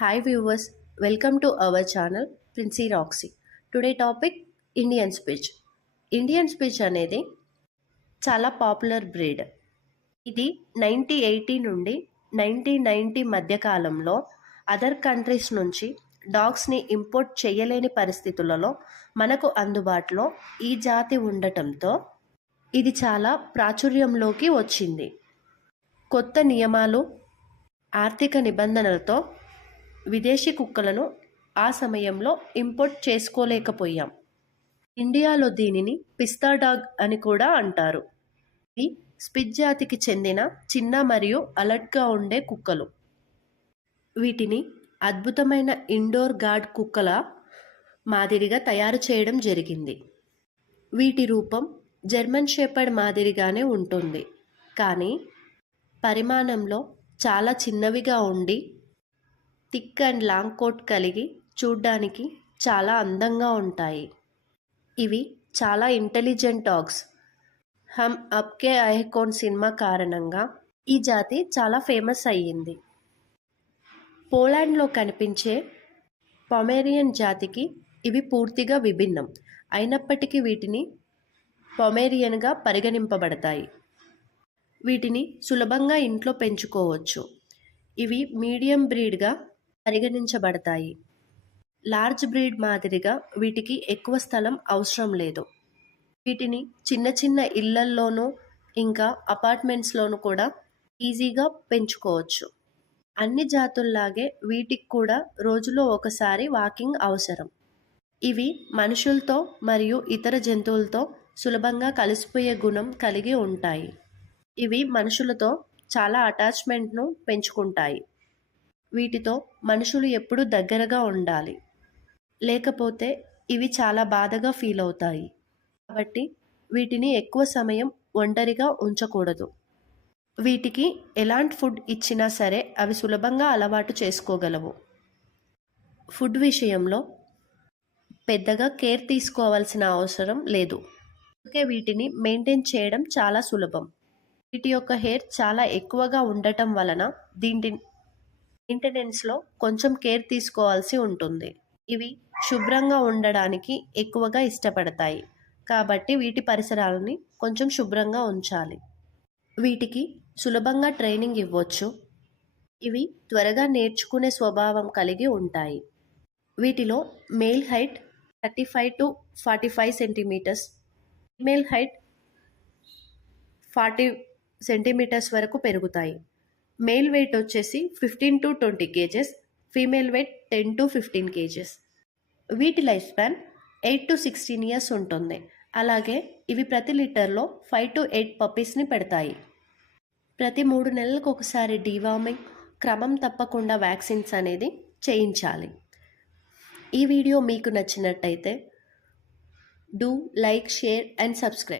Hi viewers, welcome to our channel Princey Roxy. Today topic Indian Spitz. Indian Spitz అనేది చాలా popular breed. ఇది 1980 నుండి 1990 మధ్య కాలంలో అదర్ కంట్రీస్ నుంచి డాగ్స్ని ఇంపోర్ట్ చేయలేని పరిస్థితులలో మనకు అందుబాటులో ఈ జాతి ఉండటంతో ఇది చాలా ప్రాచుర్యంలోకి వచ్చింది. కొత్త నియమాలు, ఆర్థిక నిబంధనలతో విదేశీ కుక్కలను ఆ సమయంలో ఇంపోర్ట్ చేసుకోలేకపోయాం. ఇండియాలో దీనిని పిస్తా డాగ్ అని కూడా అంటారు. ఇవి స్పిట్జ్ జాతికి చెందిన చిన్న మరియు అలర్ట్గా ఉండే కుక్కలు. వీటిని అద్భుతమైన ఇండోర్ గార్డ్ కుక్కల మాదిరిగా తయారు చేయడం జరిగింది. వీటి రూపం జర్మన్ షెపర్డ్ మాదిరిగానే ఉంటుంది, కానీ పరిమాణంలో చాలా చిన్నవిగా ఉండి థిక్ అండ్ లాంగ్ కోట్ కలిగి చూడ్డానికి చాలా అందంగా ఉంటాయి. ఇవి చాలా ఇంటెలిజెంట్ డాగ్స్. హమ్ అప్కే ఐకాన్ సినిమా కారణంగా ఈ జాతి చాలా ఫేమస్ అయ్యింది. పోలాండ్లో కనిపించే పొమేరియన్ జాతికి ఇవి పూర్తిగా విభిన్నం. అయినప్పటికీ వీటిని పొమేరియన్గా పరిగణింపబడతాయి. వీటిని సులభంగా ఇంట్లో పెంచుకోవచ్చు. ఇవి మీడియం బ్రీడ్గా పరిగణించబడతాయి. లార్జ్ బ్రీడ్ మాదిరిగా వీటికి ఎక్కువ స్థలం అవసరం లేదు. వీటిని చిన్న చిన్న ఇళ్లల్లోనూ ఇంకా అపార్ట్మెంట్స్లోనూ కూడా ఈజీగా పెంచుకోవచ్చు. అన్ని జాతుల్లాగే వీటికి కూడా రోజులో ఒకసారి వాకింగ్ అవసరం. ఇవి మనుషులతో మరియు ఇతర జంతువులతో సులభంగా కలిసిపోయే గుణం కలిగి ఉంటాయి. ఇవి మనుషులతో చాలా అటాచ్మెంట్ను పెంచుకుంటాయి. వీటితో మనుషులు ఎప్పుడూ దగ్గరగా ఉండాలి, లేకపోతే ఇవి చాలా బాధగా ఫీల్ అవుతాయి. కాబట్టి వీటిని ఎక్కువ సమయం ఒంటరిగా ఉంచకూడదు. వీటికి ఎలాంటి ఫుడ్ ఇచ్చినా సరే అవి సులభంగా అలవాటు చేసుకోగలవు. ఫుడ్ విషయంలో పెద్దగా కేర్ తీసుకోవాల్సిన అవసరం లేదు. అందుకే వీటిని మెయింటైన్ చేయడం చాలా సులభం. వీటి యొక్క హెయిర్ చాలా ఎక్కువగా ఉండటం వలన దీని మెయింటెనెన్స్లో కొంచెం కేర్ తీసుకోవాల్సి ఉంటుంది. ఇవి శుభ్రంగా ఉండడానికి ఎక్కువగా ఇష్టపడతాయి, కాబట్టి వీటి పరిసరాలని కొంచెం శుభ్రంగా ఉంచాలి. వీటికి సులభంగా ట్రైనింగ్ ఇవ్వచ్చు. ఇవి త్వరగా నేర్చుకునే స్వభావం కలిగి ఉంటాయి. వీటిలో male height 35 to 45 centimetres, female height 40 centimetres వరకు పెరుగుతాయి. మేల్ వెయిట్ వచ్చేసి 15 to 20 kgs, female weight 10 to 15 kgs. వీటి లైఫ్ స్పాన్ 8 to 16 years ఉంటుంది. అలాగే ఇవి ప్రతి లీటర్లో 5 to 8 పప్పీస్ని పెడతాయి. ప్రతి 3 నెలలకు ఒకసారి డీవార్మింగ్, క్రమం తప్పకుండా వ్యాక్సిన్స్ అనేది చేయించాలి. ఈ వీడియో మీకు నచ్చినట్టయితే do like, share and subscribe.